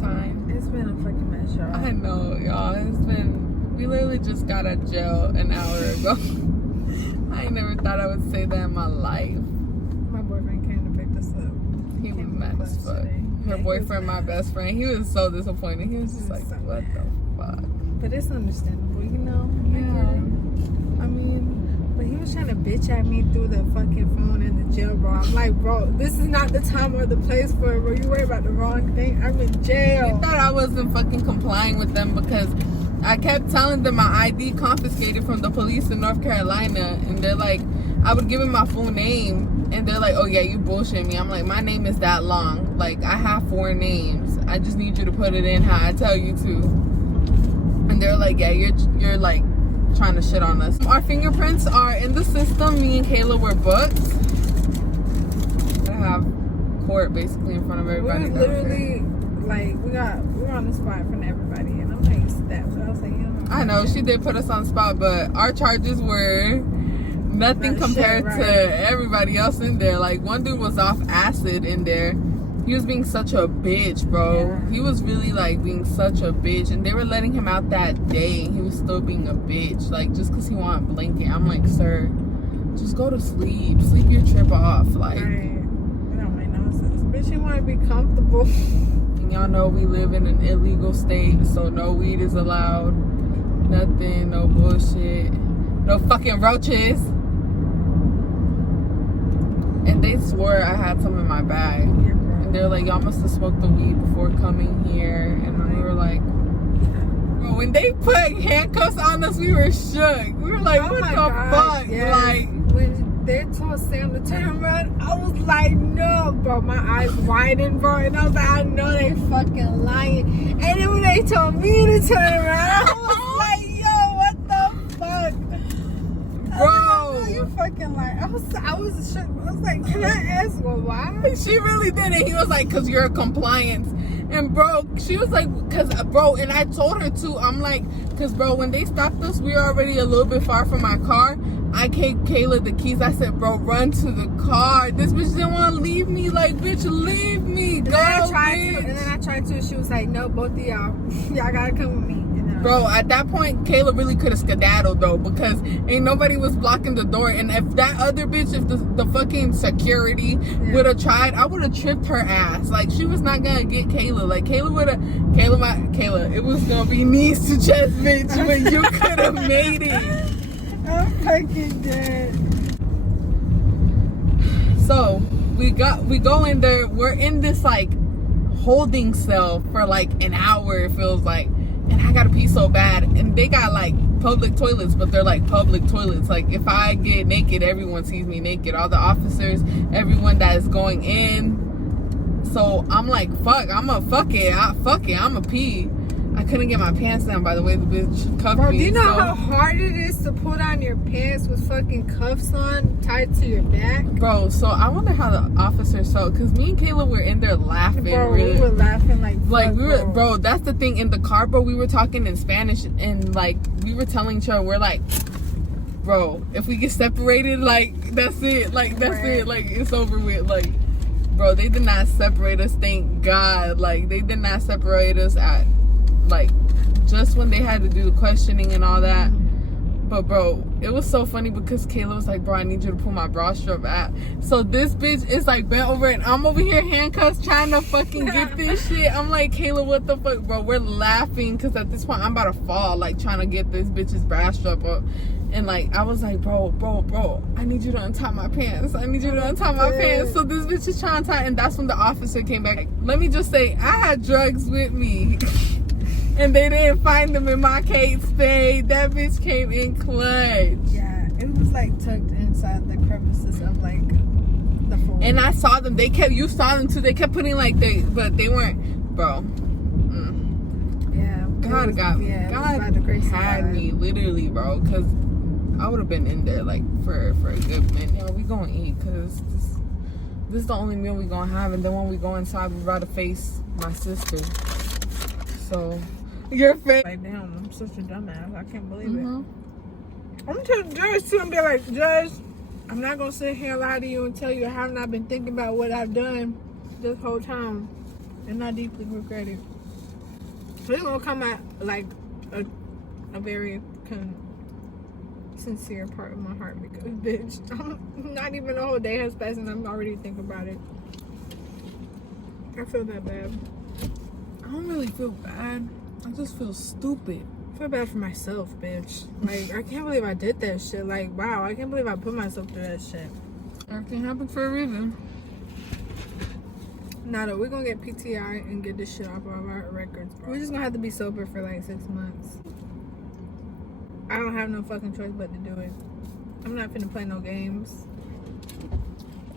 time. It's been a fucking mess, y'all. I know, y'all. We literally just got out of jail an hour ago. I ain't never thought I would say that in my life. My boyfriend came to pick us up. He was mad as fuck. Her boyfriend, my best friend, he was so disappointed. He was just like, what the fuck? But it's understandable, you know? Yeah. I mean, but he was trying to bitch at me through the fucking phone in the jail, bro. I'm like, bro, this is not the time or the place for it, bro. You worry about the wrong thing. I'm in jail. He thought I wasn't fucking complying with them because I kept telling them my ID confiscated from the police in North Carolina. And they're like, I would give him my full name. And they're like, oh yeah, you bullshit me. I'm like, my name is that long. Like, I have 4 names. I just need you to put it in how I tell you to. And they're like, yeah, you're like trying to shit on us. Our fingerprints are in the system. Me and Kayla were booked. I have court basically in front of everybody. We literally, like, we were on the spot in front of everybody. And I'm like, steps. I was like, you know. I know, she did put us on the spot, but our charges were nothing compared to everybody else in there. Like, one dude was off acid in there. He was being such a bitch, bro. Yeah. He was really like being such a bitch, and they were letting him out that day. He was still being a bitch, like just because he wanted a blanket. I'm like, sir, just go to sleep your trip off. Like, right. That don't make no sense. Bitch, you want to be comfortable. And y'all know we live in an illegal state, so no weed is allowed, nothing, no bullshit, no fucking roaches. And they swore I had some in my bag. And they're like, y'all must have smoked the weed before coming here. And we were like, bro, when they put handcuffs on us, we were shook. We were like, what the fuck? Yes. Like, when they told Sam to turn around, I was like, no, bro. My eyes widened, bro. And I was like, I know they fucking lying. And then when they told me to turn around, I was like, yo, what the fuck? Bro. You fucking like, I was shook. I was like, can I ask, well, why? She really did it. He was like, cause you're a compliance. And bro, she was like, cause bro, and I told her too, I'm like, cause bro, when they stopped us, we were already a little bit far from my car. I gave Kayla the keys. I said, bro, run to the car. This bitch didn't want to leave me. Like, bitch, leave me. Go, bitch. And then I tried to. She was like, no, both of y'all gotta come with me. Bro, at that point, Kayla really could have skedaddled though, because ain't nobody was blocking the door. And if that other bitch, if the fucking security would have tried, I would have tripped her ass. Like, she was not gonna get Kayla. Like, Kayla would have, Kayla, it was gonna be knees to chest, bitch, when you could have made it. I'm fucking dead. So we go in there. We're in this like holding cell for like an hour. It feels like. And I gotta pee so bad. And they got like public toilets, but they're like public toilets. Like, if I get naked, everyone sees me naked. All the officers, everyone that is going in. So I'm like, fuck, I'ma pee. I couldn't get my pants down, by the way. The bitch cuffed me. Do you know how hard it is to pull down your pants with fucking cuffs on, tied to your back? Bro, so I wonder how the officers felt, because me and Kayla were in there laughing. Bro, we were laughing like we were, bro, that's the thing. In the car, bro, we were talking in Spanish, and like, we were telling each other, we're like, bro, if we get separated, like, that's it. Like, that's it. Like, it's over with. Like, bro, they did not separate us, thank God. Like, they did not separate us at, like, just when they had to do the questioning and all that. But bro, it was so funny because Kayla was like, bro, I need you to pull my bra strap out. So this bitch is like bent over and I'm over here handcuffs trying to fucking get this shit. I'm like, Kayla, what the fuck? Bro, we're laughing because at this point I'm about to fall, like trying to get this bitch's bra strap up. And like, I was like, bro, I need you to untie my pants. I need you to untie my pants. So this bitch is trying to tie, and that's when the officer came back. Let me just say, I had drugs with me. And they didn't find them in my Kate Spade. That bitch came in clutch. Yeah, it was like tucked inside the crevices of like the floor. And I saw them. You saw them too. They kept putting like but they weren't, bro. Yeah. God had me literally, bro. Cause I would have been in there like for a good minute. You know, we gonna eat cause this is the only meal we gonna have. And then when we go inside, we about to face my sister. So. Your face. Like, damn, I'm such a dumbass. I can't believe it. I'm gonna tell the judge too and be like, Judge, I'm not gonna sit here and lie to you and tell you I have not been thinking about what I've done this whole time, and I deeply regret it. We're gonna come at like a very sincere part of my heart because, bitch, I'm not even a whole day has passed and I'm already thinking about it. I feel that bad. I don't really feel bad. I just feel stupid. I feel bad for myself, bitch. Like, I can't believe I did that shit. Like, wow, I can't believe I put myself through that shit. Everything happened for a reason. Nada, we're gonna get PTI and get this shit off of our records, bro. We're just gonna have to be sober for like 6 months. I don't have no fucking choice but to do it. I'm not finna play no games.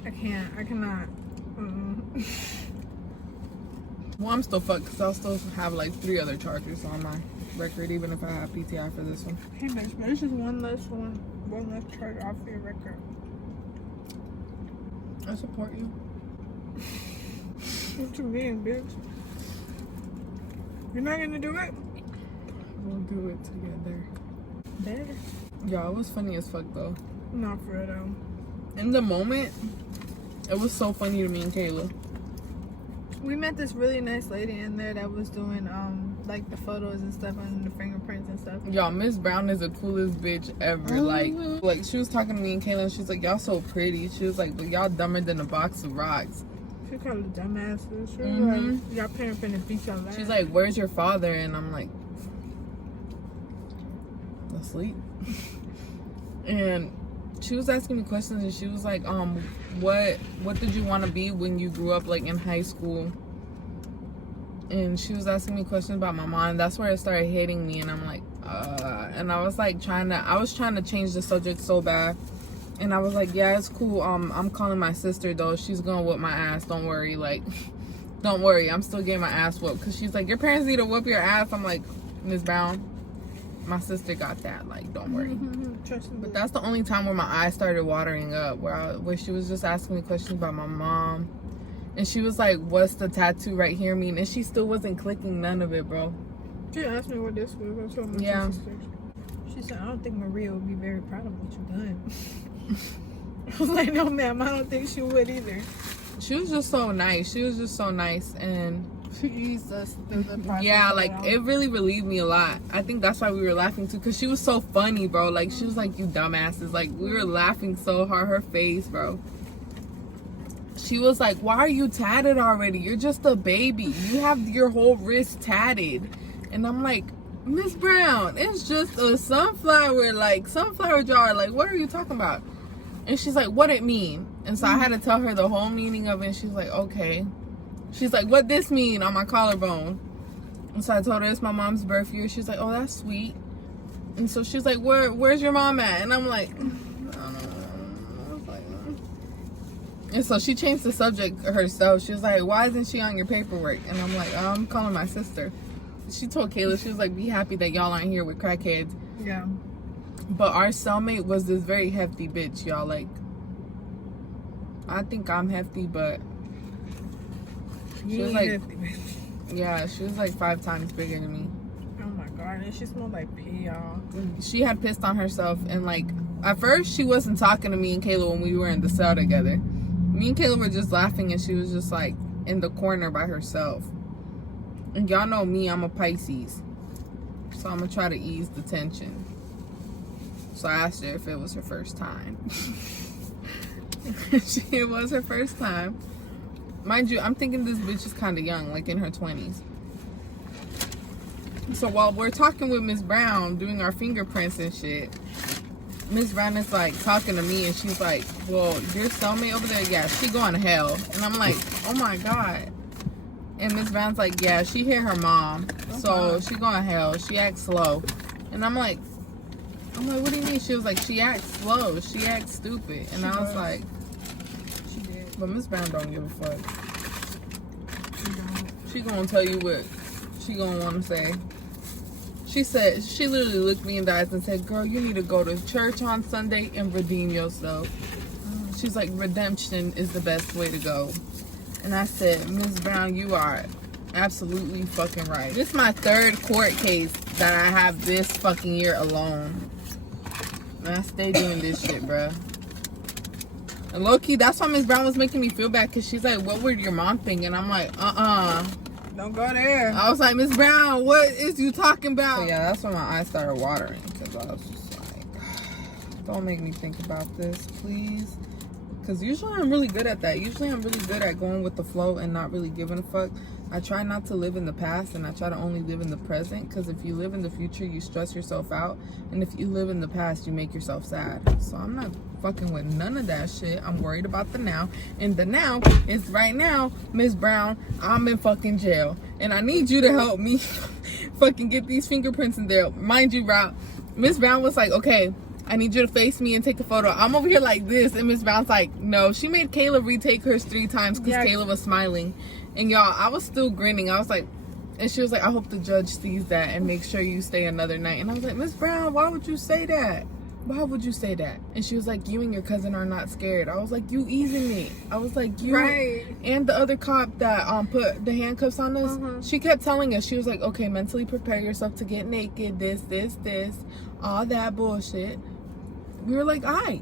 I cannot. Well, I'm still fucked because I'll still have like 3 other charges on my record, even if I have PTI for this one. Hey, bitch, but it's just one less charge off your record. I support you. What you mean, bitch? You're not gonna do it? We'll do it together. Better. Yeah, it was funny as fuck though. Not for real though. In the moment, it was so funny to me and Kayla. We met this really nice lady in there that was doing like the photos and stuff and the fingerprints and stuff. Y'all, Miss Brown is the coolest bitch ever. Like she was talking to me and Kayla and she's like, y'all so pretty. She was like, but y'all dumber than a box of rocks. She called it dumbasses. She was like, y'all parent finna beat y'all ass. She's like, where's your father? And I'm like, asleep. And she was asking me questions and she was like, what did you want to be when you grew up, like in high school? And she was asking me questions about my mom. That's where it started hitting me, and I'm like, and I was like trying to change the subject so bad. And I was like, yeah, it's cool. I'm calling my sister though. She's gonna whoop my ass. Don't worry. Like, don't worry. I'm still getting my ass whooped. Cause she's like, your parents need to whoop your ass. I'm like, Miss Brown, my sister got that. Like, don't worry. But that's the only time where my eyes started watering up. Where she was just asking me questions about my mom. And she was like, what's the tattoo right here mean? And she still wasn't clicking none of it, bro. She asked me what this was. I told my sister. She said, I don't think Maria would be very proud of what you've done. I was like, no, ma'am, I don't think she would either. She was just so nice. She was just so nice. And she eased us through the process. Yeah, like, it really relieved me a lot. I think that's why we were laughing, too. Because she was so funny, bro. Like, she was like, you dumbasses. Like, we were laughing so hard. Her face, bro. She was like, why are you tatted already? You're just a baby. You have your whole wrist tatted. And I'm like, Miss Brown, it's just a sunflower jar. Like, what are you talking about? And she's like, what it mean? And so I had to tell her the whole meaning of it. And she's like, okay. She's like, what this mean on my collarbone? And so I told her it's my mom's birth year. She's like, oh, that's sweet. And so she's like, where's your mom at? And I'm like, I don't know. I was like, and so she changed the subject herself. She was like, why isn't she on your paperwork? And I'm like, I'm calling my sister. She told Kayla, she was like, be happy that y'all aren't here with crackheads. Yeah. But our cellmate was this very hefty bitch, y'all. Like, I think I'm hefty, but she was like, yeah, she was like 5 times bigger than me. Oh my god, and she smelled like pee, y'all. She had pissed on herself, and like, at first she wasn't talking to me and Kayla when we were in the cell together. Me and Kayla were just laughing, and she was just like in the corner by herself. And y'all know me, I'm a Pisces, so I'm gonna try to ease the tension. So I asked her if it was her first time. It was her first time. Mind you, I'm thinking this bitch is kind of young, like in her 20s. So while we're talking with Miss Brown, doing our fingerprints and shit, Miss Brown is like talking to me, and she's like, well, your cellmate over there, yeah, she going to hell. And I'm like, oh my god. And Miss Brown's like, yeah, she hit her mom, so she going to hell. She acts slow. And I'm like, what do you mean? She was like, she acts slow. She acts stupid. And I was like, she did. But Miss Brown don't give a fuck. She gonna tell you what she gonna want to say. She said, she literally looked me in the eyes and said, girl, you need to go to church on Sunday and redeem yourself. She's like, redemption is the best way to go. And I said, Miss Brown, you are absolutely fucking right. This is my 3rd court case that I have this fucking year alone. And I stay doing this shit, bruh. And low-key, that's why Miss Brown was making me feel bad, because she's like, what would your mom think? And I'm like, Don't go there. I was like, Miss Brown, what is you talking about? So yeah, that's when my eyes started watering, because I was just like, don't make me think about this, please. Because usually I'm really good at that. Usually I'm really good at going with the flow and not really giving a fuck. I try not to live in the past, and I try to only live in the present, because if you live in the future, you stress yourself out, and if you live in the past, you make yourself sad. So I'm not fucking with none of that shit. I'm worried about the now, and the now is right now. Miss Brown, I'm in fucking jail, and I need you to help me fucking get these fingerprints in there. Mind you, Rob, Miss Brown was like, okay, I need you to face me and take a photo. I'm over here like this, and Miss Brown's like, no. She made Kayla retake hers 3 times because Kayla was smiling. And y'all, I was still grinning. I was like, and she was like, I hope the judge sees that and make sure you stay another night. And I was like, Miss Brown, why would you say that? Why would you say that? And she was like, you and your cousin are not scared. I was like, you easing me. I was like, you and the other cop that put the handcuffs on us, she kept telling us, she was like, okay, mentally prepare yourself to get naked, this, all that bullshit. We were like, all right.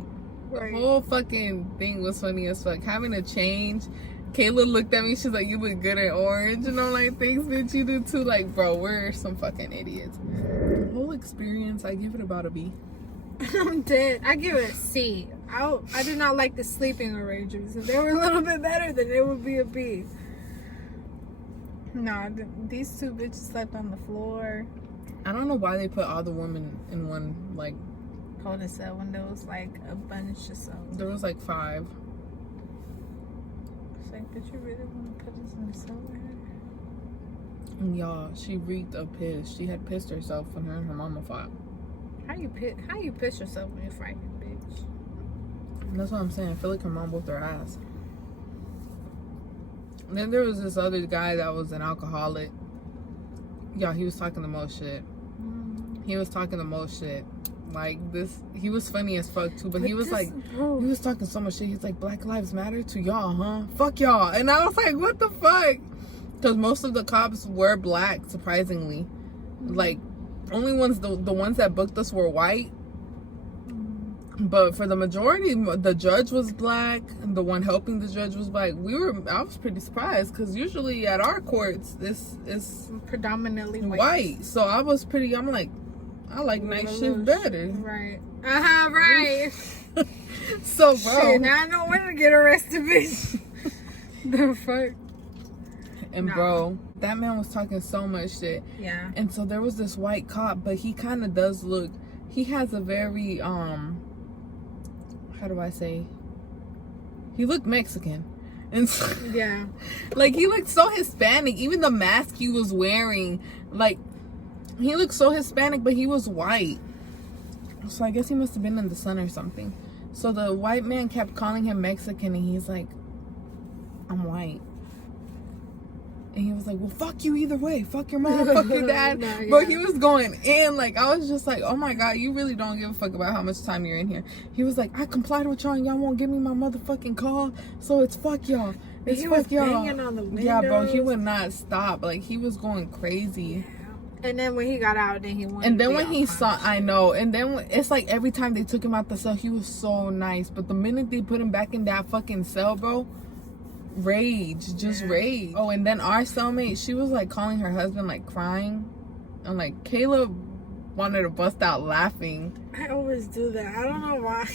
The whole fucking thing was funny as fuck. Having to change. Kayla looked at me, she's like, you look good in orange. And I'm like, thanks, bitch, you do too. Like, bro, we're some fucking idiots. The whole experience, I give it about a B. I'm dead. I give it a C. I do not like the sleeping arrangements. If they were a little bit better, then it would be a B. Nah, these 2 bitches slept on the floor. I don't know why they put all the women in one, like, holding cell when there was like a bunch of cells. There was like 5. It's like, but you really want to put us in the cell with her? And y'all, she reeked of piss. She had pissed herself when her and her mama fought. How you piss yourself when you're fighting, bitch? That's what I'm saying. I feel like her mom whooped her ass. And then there was this other guy that was an alcoholic. Yeah, he was talking the most shit. He was talking the most shit. Like this, he was funny as fuck too, but he was like, he was talking so much shit. He's like, Black Lives Matter to y'all, huh? Fuck y'all. And I was like, what the fuck? Because most of the cops were black, surprisingly. Like, only ones, the ones that booked us were white. But for the majority, the judge was black, and the one helping the judge was black. I was pretty surprised, because usually at our courts, this is predominantly white. So I was pretty, I'm like, I like night shift better. Right. Right. So, bro. Shit, now I know when to get arrested, bitch. The fuck? And bro, that man was talking so much shit. Yeah. And so there was this white cop, but he kind of does look, he has a very, how do I say? He looked Mexican. And so, yeah. Like, he looked so Hispanic. Even the mask he was wearing, like, he looked so Hispanic, but he was white. So I guess he must have been in the sun or something. So the white man kept calling him Mexican, and he's like, I'm white. And he was like, well, fuck you either way. Fuck your mom, fuck your dad. But he was going in. Like, I was just like, oh my God, you really don't give a fuck about how much time you're in here. He was like, I complied with y'all, and y'all won't give me my motherfucking call. So it's fuck y'all. It's fuck y'all. Banging on the windows. Yeah, bro, he would not stop. Like, he was going crazy. And then when he got out, then he went. And then when he saw, I know. And then it's like every time they took him out the cell, he was so nice. But the minute they put him back in that fucking cell, bro, rage, just rage. Oh, and then our cellmate, she was like calling her husband, like crying. And like Kayla wanted to bust out laughing. I always do that. I don't know why.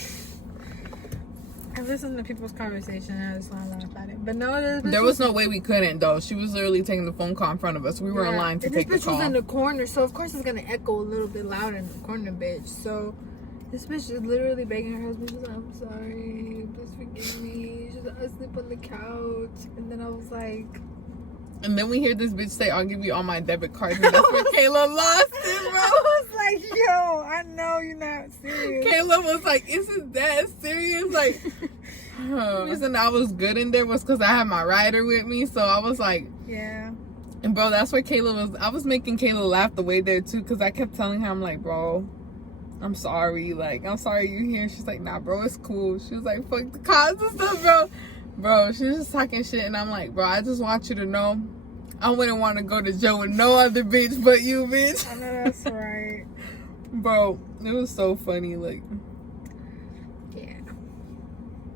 I listen to people's conversation and I just want to laugh at it. But no, there was no way we couldn't, though. She was literally taking the phone call in front of us. We were in line to take the call. This bitch was in the corner, so of course it's going to echo a little bit louder in the corner, bitch. So this bitch is literally begging her husband. She's like, I'm sorry. Please forgive me. She's like, I sleep on the couch. And then I was like... And then we hear this bitch say, I'll give you all my debit cards. And that's when Kayla lost it, bro. I was like, yo, I know you're not serious. Kayla was like, isn't that serious? Like, the reason I was good in there was because I had my rider with me. So I was like, yeah. And bro, that's where Kayla was. I was making Kayla laugh the way there too, because I kept telling her, I'm like, bro, I'm sorry. Like, I'm sorry you're here. She's like, nah, bro, it's cool. She was like, fuck the cops and stuff, bro. Bro, she was just talking shit, and I'm like, bro, I just want you to know, I wouldn't want to go to jail with no other bitch but you, bitch. I know that's right. Bro, it was so funny, like. Yeah.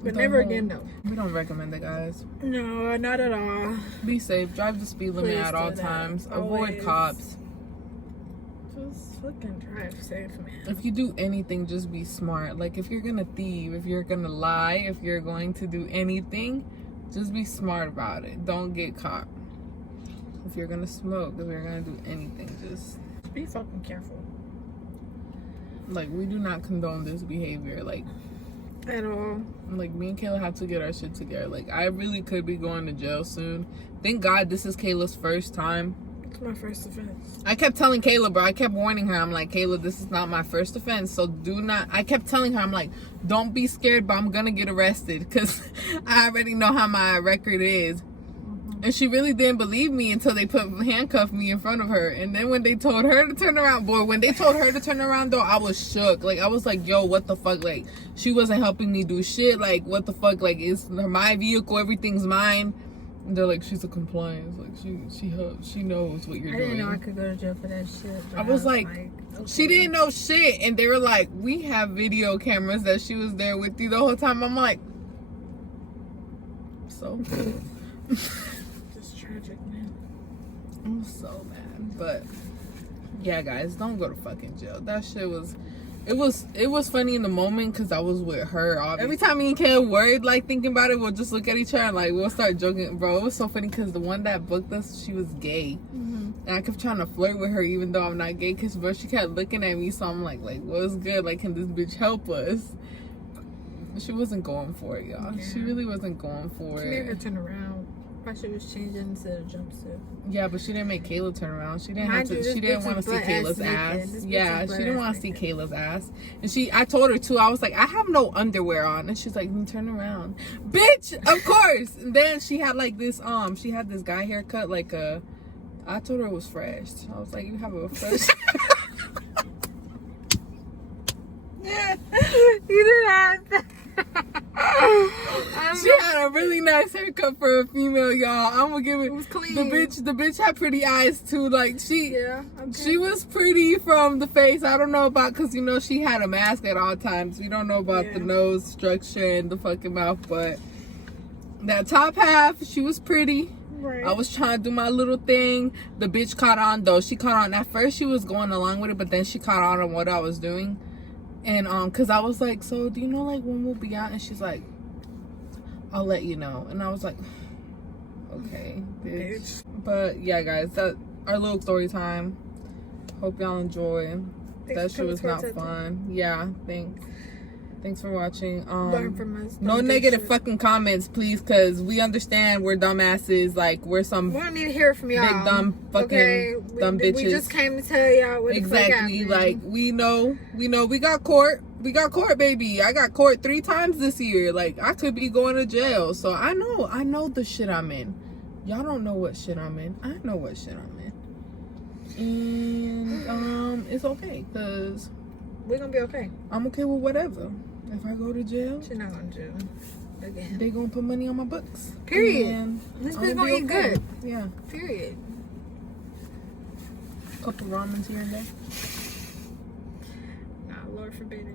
But never again, though. We don't recommend it, guys. No, not at all. Be safe. Drive the speed limit at all times. Avoid cops. Just fucking drive safe, man. If you do anything, just be smart. Like, if you're gonna thieve, if you're gonna lie, if you're going to do anything, just be smart about it. Don't get caught. If you're gonna smoke, if you're gonna do anything, just be fucking careful. Like, we do not condone this behavior. Like, at all. Like, me and Kayla have to get our shit together. Like, I really could be going to jail soon. Thank God this is Kayla's first time. It's my first offense. I kept telling Kayla, bro. I kept warning her. I'm like, Kayla, this is not my first offense. So do not. I kept telling her, I'm like, don't be scared, but I'm going to get arrested. Because I already know how my record is. And she really didn't believe me until they handcuffed me in front of her. And then when they told her to turn around, boy, when they told her to turn around, though, I was shook. Like, I was like, yo, what the fuck? Like, she wasn't helping me do shit. Like, what the fuck? Like, it's my vehicle. Everything's mine. And they're like, she's a compliance. Like, she knows what you're doing. I didn't know I could go to jail for that shit. I was like okay. She didn't know shit. And they were like, we have video cameras that she was there with you the whole time. I'm like, so... I'm so mad. But yeah, guys, don't go to fucking jail. That shit was it was funny in the moment because I was with her. Obviously. Every time me and Kayla worried, like, thinking about it, we'll just look at each other and like we'll start joking. Bro, it was so funny because the one that booked us, she was gay. And I kept trying to flirt with her even though I'm not gay, because bro, she kept looking at me. So I'm like what's good? Like, can this bitch help us? She wasn't going for it, y'all. Yeah. She really wasn't going for it. She made her turn around. She was changing into a jumpsuit. Yeah, but she didn't make Kayla turn around. She didn't have to. She didn't want to see Kayla's ass. Yeah, she didn't want to see Kayla's ass. And I told her too. I was like, I have no underwear on, and she's like, turn around, bitch. Of course. And then she had like this. She had this guy haircut. Like I told her it was fresh. I was like, you have a fresh. You didn't have that. She had a really nice haircut for a female, y'all. I'm gonna give it. It was clean. The bitch had pretty eyes too. Like she was pretty from the face. I don't know about, because you know she had a mask at all times. We don't know about the nose structure and the fucking mouth, but that top half, she was pretty. Right. I was trying to do my little thing. The bitch caught on though. She caught on. At first she was going along with it, but then she caught on what I was doing. And because I was like, so do you know like when we'll be out? And she's like, I'll let you know. And I was like, okay, bitch. But yeah, guys, that our little story time. Hope y'all enjoy. That shit was not fun. Yeah, thanks for watching. Learn from us. No negative fucking comments, please, because we understand we're dumbasses. Like, we're some. We don't need to hear from y'all. Big dumb fucking dumb bitches. We just came to tell y'all what exactly. Like, we know. We got court. We got court, baby. I got court 3 times this year. Like, I could be going to jail. So I know the shit I'm in. Y'all don't know what shit I'm in. I know what shit I'm in. And it's okay, because we're gonna be okay. I'm okay with whatever. If I go to jail, she's not going to jail again. They gonna put money on my books. Period. This bitch gonna eat good. Yeah. Period. Couple ramens here and there. Nah, Lord forbid it.